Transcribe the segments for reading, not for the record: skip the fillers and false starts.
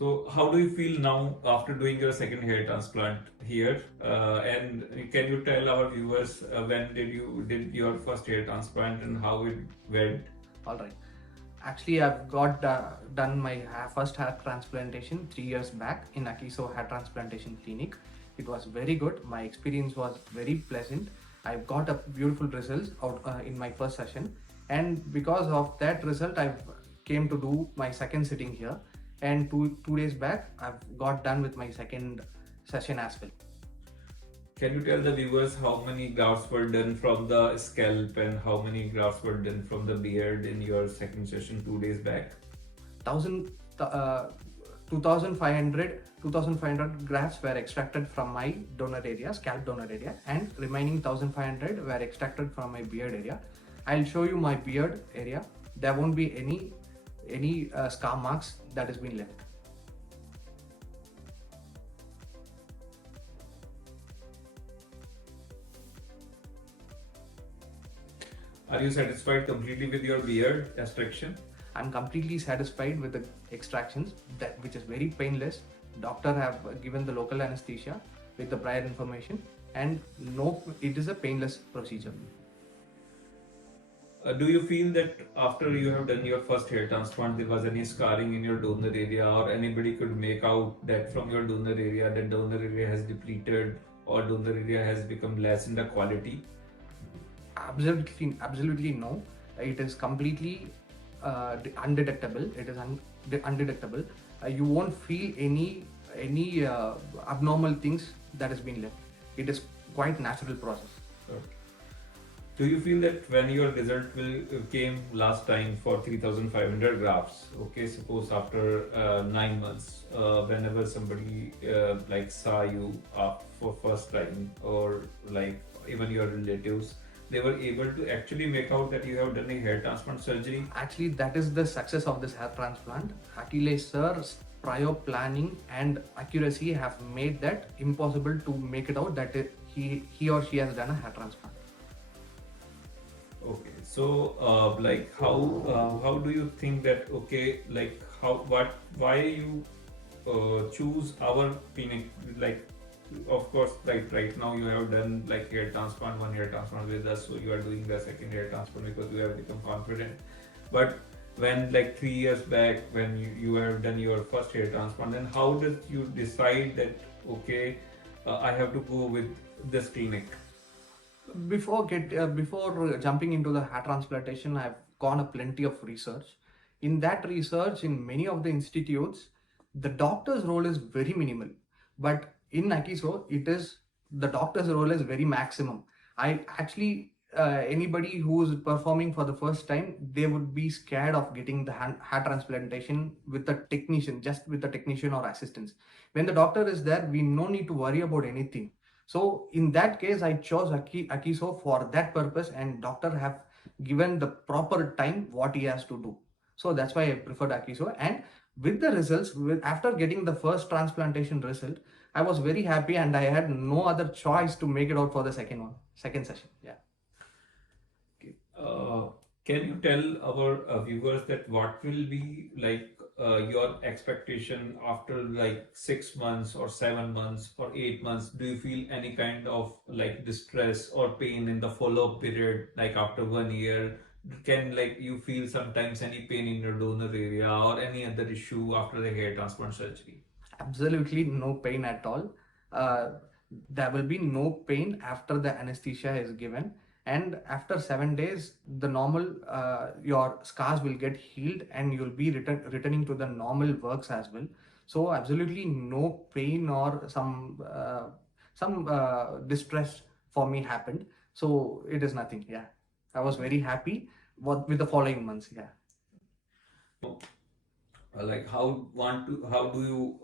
So how do you feel now after doing your second hair transplant here? And can you tell our viewers when did you did your first hair transplant and how it went? All right. Actually, I've got done my first hair transplantation 3 years back in AKESO Hair Transplantation Clinic. It was very good. My experience was very pleasant. I got a beautiful results out in my first session, and because of that result, I've came to do my second sitting here. And two days back, I've got done with my second session as well. Can you tell the viewers how many grafts were done from the scalp and how many grafts were done from the beard in your second session 2 days back? Thousand, uh, 2500 grafts were extracted from my donor area, scalp donor area, and remaining 1500 were extracted from my beard area. I'll show you my beard area. There won't be any scar marks that has been left. Are you satisfied completely with your beard extraction? I'm completely satisfied with the extractions, that which is very painless. Doctor have given the local anesthesia with the prior information, and no, it is a painless procedure. Do you feel that after you have done your first hair transplant, there was any scarring in your donor area, or anybody could make out that from your donor area, that donor area has depleted or donor area has become less in the quality? Absolutely no. It is completely undetectable. It is undetectable. You won't feel any abnormal things that has been left. It is quite natural process. Okay. Do you feel that when your result will came last time for 3,500 grafts, okay, suppose after 9 months, whenever somebody like saw you for first time, or like even your relatives, they were able to actually make out that you have done a hair transplant surgery? Actually, that is the success of this hair transplant. Akhilesh sir's prior planning and accuracy have made that impossible to make it out that he or she has done a hair transplant. Okay, so like how do you think that, okay, like why you choose our clinic? Like, of course, right now you have done like hair transplant, one hair transplant with us, so you are doing the second hair transplant because you have become confident. But when like 3 years back, when you have done your first hair transplant, then how did you decide that, okay, I have to go with this clinic? Before jumping into the hair transplantation, I've gone a plenty of research. In that research, in many of the institutes, the doctor's role is very minimal, but in AKESO, it is the doctor's role is very maximum. I actually Anybody who is performing for the first time, they would be scared of getting the hair transplantation with a technician, just with a technician or assistants. When the doctor is there, we no need to worry about anything. So in that case, I chose AKESO for that purpose, and doctor have given the proper time what he has to do. So that's why I preferred AKESO. And with the results, after getting the first transplantation result, I was very happy, and I had no other choice to make it out for the second session. Yeah. Okay. Can you tell our viewers that what will be like your expectation after like 6 months or 7 months or 8 months? Do you feel any kind of like distress or pain in the follow-up period, like after 1 year? Can like you feel sometimes any pain in your donor area or any other issue after the hair transplant surgery? Absolutely no pain at all. Uh, there will be no pain after the anesthesia is given, and after 7 days, the normal your scars will get healed, and you'll be returning to the normal works as well. So absolutely no pain or some distress for me happened. So it is nothing. Yeah, I was very happy with the following months. Yeah. Like how do you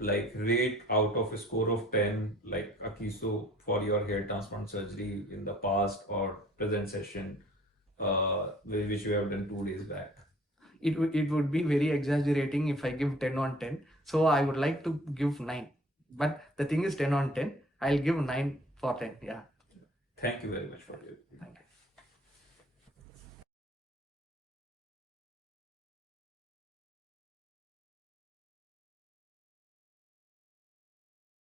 like rate out of a score of 10 like AKESO for your hair transplant surgery in the past or present session which you have done 2 days back? It would be very exaggerating if I give 10 on 10. So I would like to give 9. But the thing is 10 on 10. I'll give 9 for 10. Yeah. Thank you very much for your Thank you.